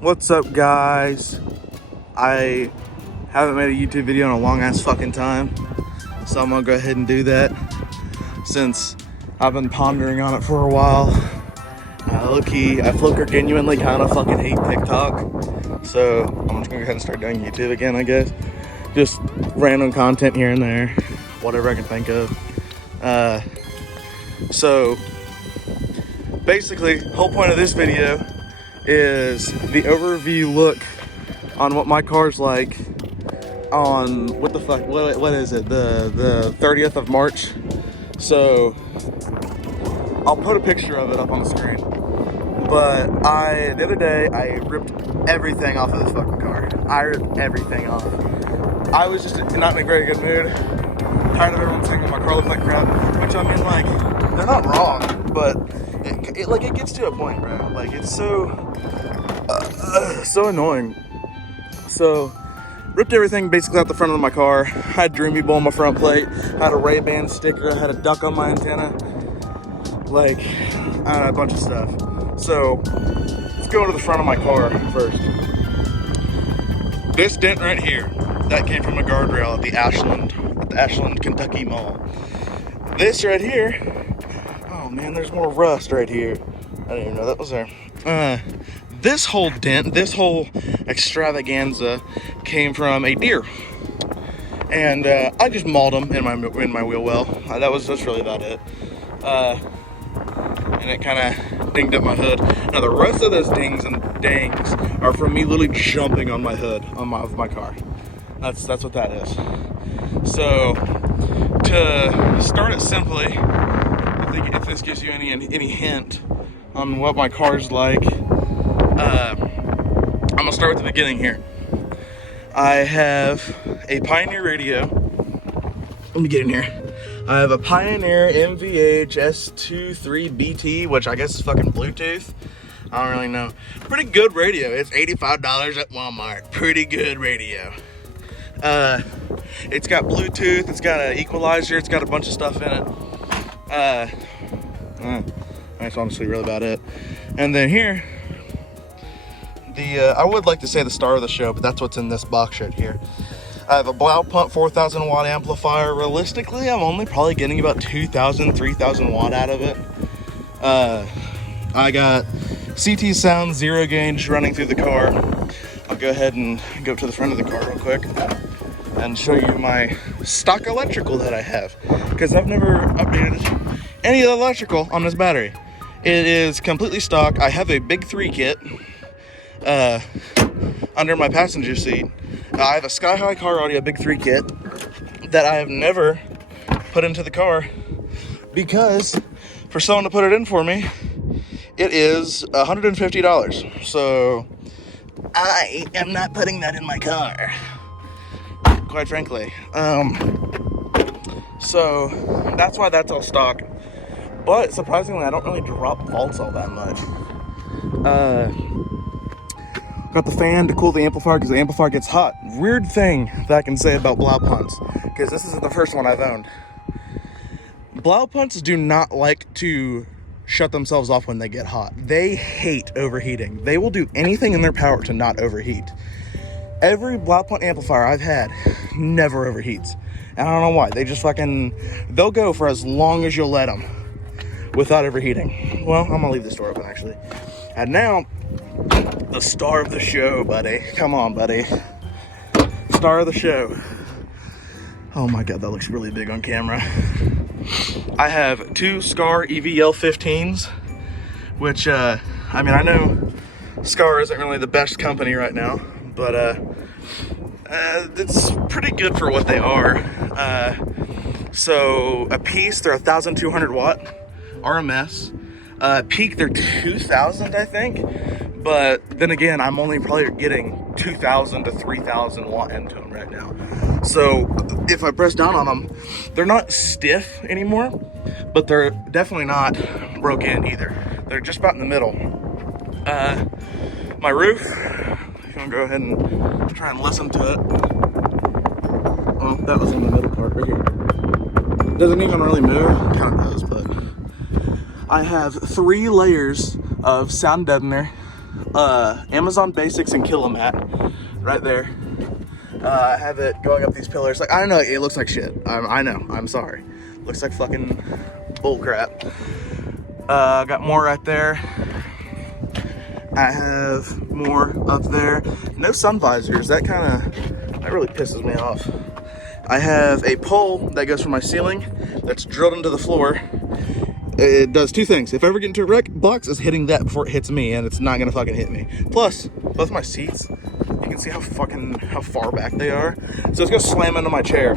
What's up, guys? I haven't made a YouTube video in a long ass fucking time, so I'm gonna go ahead and do that since I've been pondering on it for a while. Low-key, I genuinely kind of fucking hate TikTok, so I'm just gonna go ahead and start doing YouTube again, I guess. Just random content here and there, whatever I can think of. So basically, the whole point of this video is the overview look on what my car's like on, what is it, the 30th of March. So I'll put a picture of it up on the screen. But the other day, I ripped everything off of this fucking car. I ripped everything off. I was just not in a very good mood. Tired of everyone saying my car looked like crap, which, I mean, like, they're not wrong, but it gets to a point, bro. Like, it's so annoying. So ripped everything basically out the front of my car. Had Dreamy Bowl on my front plate, had a Ray-Ban sticker, had a duck on my antenna, like, a bunch of stuff. So let's go to the front of my car first. This dent right here, that came from a guardrail at the Ashland, Kentucky Mall. This right here, oh man, there's more rust right here. I didn't even know that was there. This whole dent, this whole extravaganza came from a deer. And I just mauled him in my wheel well. That's really about it. And it kind of dinged up my hood. Now the rest of those dings and dangs are from me literally jumping on my hood of my car. That's what that is. So to start it simply, if this gives you any hint on what my car's like, I'm gonna start with the beginning here. I have a Pioneer radio. Let me get in here. I have a Pioneer MVH S23BT, which I guess is fucking Bluetooth. I don't really know. Pretty good radio. It's $85 at Walmart. Pretty good radio. It's got Bluetooth. It's got an equalizer. It's got a bunch of stuff in it. That's honestly really about it. And then here, I would like to say the star of the show, but that's what's in this box right here. I have a Blau Punt 4,000 watt amplifier. Realistically, I'm only probably getting about 2,000, 3,000 watt out of it. I got CT Sound zero gauge running through the car. I'll go ahead and go up to the front of the car real quick and show you my stock electrical that I have, because I've never updated any of the electrical on this battery. It is completely stock. I have a Big 3 kit under my passenger seat. I have a Sky High Car Audio Big 3 kit that I have never put into the car because for someone to put it in for me, it is $150. So I am not putting that in my car, quite frankly. So that's why that's all stock. But surprisingly, I don't really drop volts all that much. Got the fan to cool the amplifier because the amplifier gets hot. Weird thing that I can say about Blau Punts, because this isn't the first one I've owned. Blau Punts do not like to shut themselves off when they get hot. They hate overheating. They will do anything in their power to not overheat. Every Blau Punt amplifier I've had never overheats. And I don't know why. They just they'll go for as long as you'll let them without overheating. Well, I'm gonna leave this door open actually. And now, the star of the show, buddy. Come on, buddy. Star of the show. Oh my God, that looks really big on camera. I have two Scar EVL 15s, which, I mean, I know Scar isn't really the best company right now, but it's pretty good for what they are. So a piece, they're 1,200 watt RMS. Peak, they're 2,000, I think. But then again, I'm only probably getting 2,000 to 3,000 watt into them right now. So if I press down on them, they're not stiff anymore, but they're definitely not broke in either. They're just about in the middle. My roof, I'm gonna go ahead and try and listen to it. Oh, that was in the middle part right here. It doesn't even really move. Kind of does, but I have 3 layers of sound deadener Amazon Basics and Kilomat right there. I have it going up these pillars. Like, I don't know, it looks like shit. I know, I'm sorry. Looks like fucking bullcrap. Got more right there. I have more up there. No sun visors. That really pisses me off. I have a pole that goes from my ceiling that's drilled into the floor. It does two things. If I ever get into a wreck, box is hitting that before it hits me, and it's not gonna fucking hit me. Plus, both my seats, you can see how far back they are. So it's gonna slam into my chair.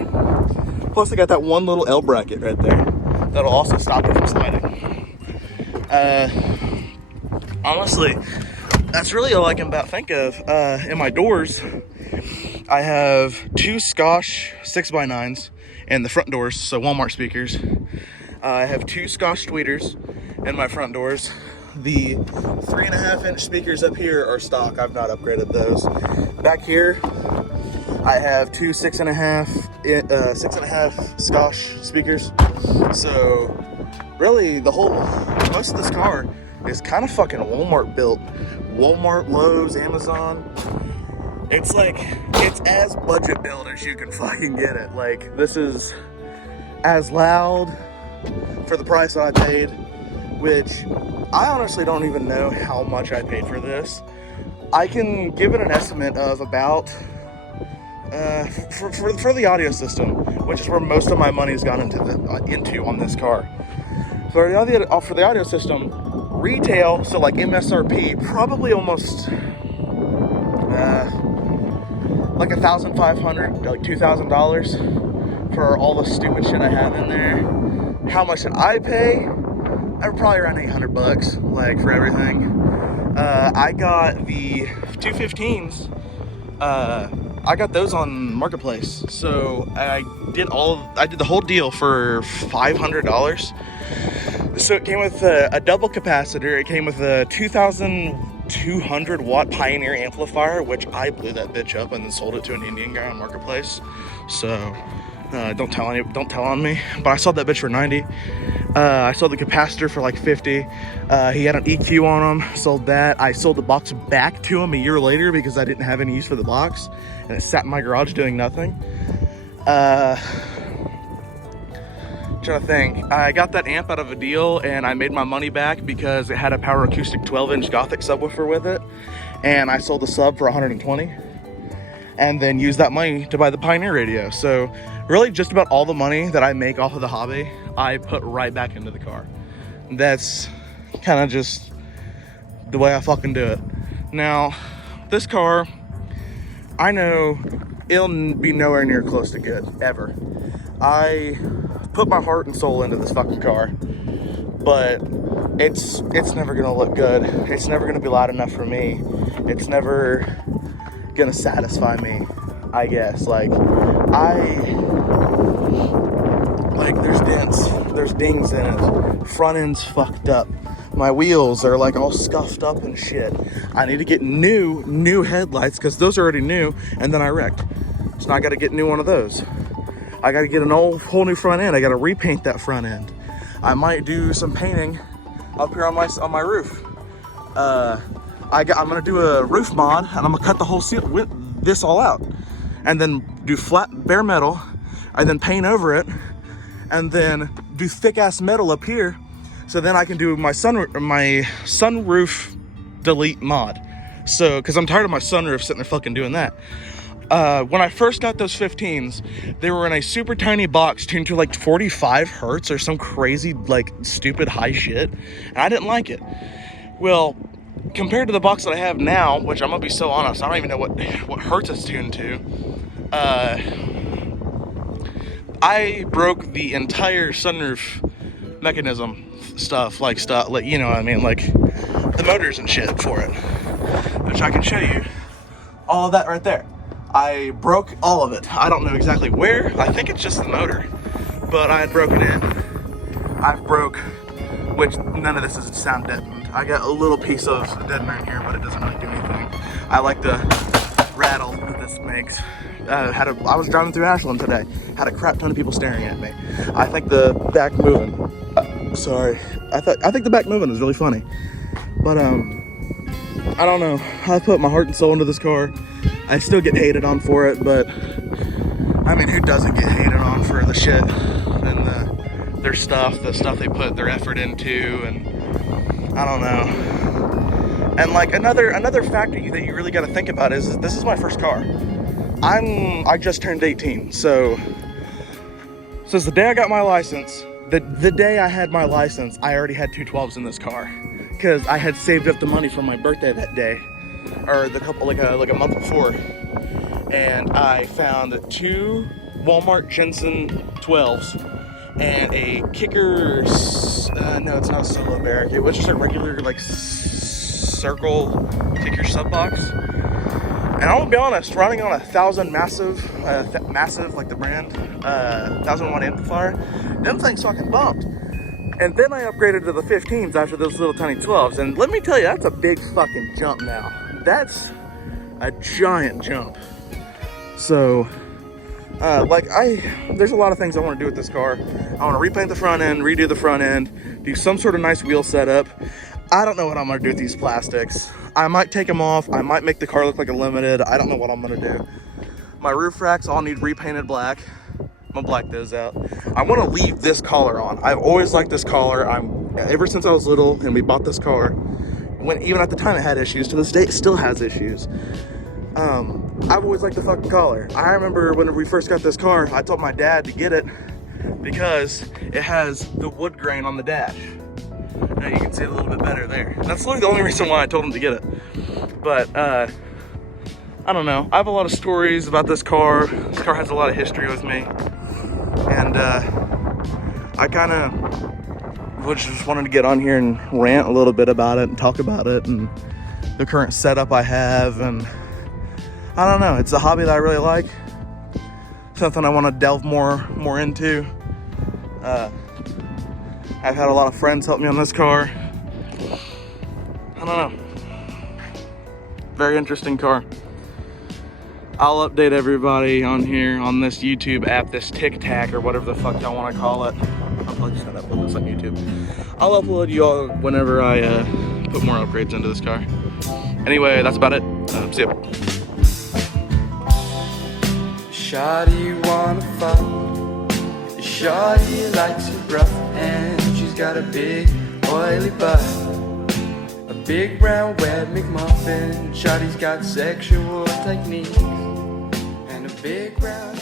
Plus, I got that one little L bracket right there that'll also stop it from sliding. Honestly, that's really all I can about think of. In my doors, I have two Scotch 6x9s in the front doors, so Walmart speakers. I have two Scotch tweeters in my front doors. The 3.5-inch speakers up here are stock. I've not upgraded those. Back here, I have two 6.5 Scotch speakers. So really, most of this car is kind of fucking Walmart built. Walmart, Lowe's, Amazon. It's as budget built as you can fucking get it. Like, this is as loud for the price that I paid, which I honestly don't even know how much I paid for this. I can give it an estimate of about, for the audio system, which is where most of my money has gone into on this car. For the audio system, retail, so like MSRP, probably almost like $1,500, like $2,000 for all the stupid shit I have in there. How much did I pay? Probably around $800, like, for everything. I got the 215s. I got those on Marketplace, so I did the whole deal for $500. So it came with a double capacitor. It came with a 2,200 watt Pioneer amplifier, which I blew that bitch up and then sold it to an Indian guy on Marketplace. So don't tell on me, but I sold that bitch for 90. I sold the capacitor for like 50. He had an EQ on him, sold that. I sold the box back to him a year later because I didn't have any use for the box, and it sat in my garage doing nothing. Trying to think. I got that amp out of a deal and I made my money back because it had a Power Acoustic 12-inch Gothic subwoofer with it, and I sold the sub for 120 and then used that money to buy the Pioneer radio. So really just about all the money that I make off of the hobby, I put right back into the car. That's kind of just the way I fucking do it. Now, this car, I know it'll be nowhere near close to good, ever. I put my heart and soul into this fucking car, but it's never gonna look good. It's never gonna be loud enough for me. It's never gonna satisfy me, I guess. There's dents, there's dings in it, front end's fucked up, my wheels are like all scuffed up and shit. I need to get new headlights because those are already new, and then I wrecked. So now I gotta get a new one of those. I gotta get whole new front end. I gotta repaint that front end. I might do some painting up here on my roof. I'm gonna do a roof mod, and I'm gonna cut the whole this all out, and then do flat bare metal, and then paint over it, and then do thick ass metal up here. So then I can do my sunroof delete mod. So, because I'm tired of my sunroof sitting there fucking doing that. When I first got those 15s, they were in a super tiny box tuned to like 45 hertz or some crazy, like, stupid high shit, and I didn't like it. Well, compared to the box that I have now, which I'm gonna be so honest, I don't even know what hertz it's tuned to. I broke the entire sunroof mechanism stuff, you know what I mean, like the motors and shit for it, which I can show you. All of that right there. I broke all of it. I don't know exactly where. I think it's just the motor, but I had broken it. Which none of this is sound deadened. I got a little piece of deadener in here, but it doesn't really do anything. I like the rattle that this makes. I was driving through Ashland today. Had a crap ton of people staring at me. I think the back moving. Sorry. I think the back moving is really funny. But I don't know. I put my heart and soul into this car. I still get hated on for it, but I mean, who doesn't get hated on for the shit and the stuff they put their effort into, and I don't know. And like another factor that you really got to think about is this is my first car. I just turned 18, so since the day I got my license, the day I had my license, I already had 212s in this car because I had saved up the money for my birthday that day, or like a month before, and I found 2 Walmart Jensen 12s and a Kicker. No, it's not a Solo Barrack. It was just a regular like circle Kicker sub box. And I'm gonna be honest, running on a 1000 massive, like the brand, 1001 amplifier, them things fucking bumped. And then I upgraded to the 15s after those little tiny 12s. And let me tell you, that's a big fucking jump now. That's a giant jump. So, there's a lot of things I want to do with this car. I want to repaint the front end, redo the front end, do some sort of nice wheel setup. I don't know what I'm going to do with these plastics. I might take them off. I might make the car look like a limited. I don't know what I'm going to do. My roof racks all need repainted black. I'm going to black those out. I want to leave this collar on. I've always liked this collar. Ever since I was little and we bought this car, even at the time it had issues, to this day it still has issues. I've always liked the fucking collar. I remember when we first got this car, I told my dad to get it because it has the wood grain on the dash. Now you can see it a little bit better there. That's literally the only reason why I told him to get it. But I don't know. I have a lot of stories about this car. This car has a lot of history with me. And I kind of just wanted to get on here and rant a little bit about it and talk about it and the current setup I have. And I don't know. It's a hobby that I really like. Something I want to delve more into. I've had a lot of friends help me on this car. I don't know. Very interesting car. I'll update everybody on here on this YouTube app, this Tic Tac or whatever the fuck y'all want to call it. I'll probably just upload this on YouTube. I'll upload you all whenever I put more upgrades into this car. Anyway, that's about it. See ya. Shawty wanna fuck. Shawty likes it rough and she's got a big oily butt. A big brown wet McMuffin. Shawty's got sexual techniques and a big round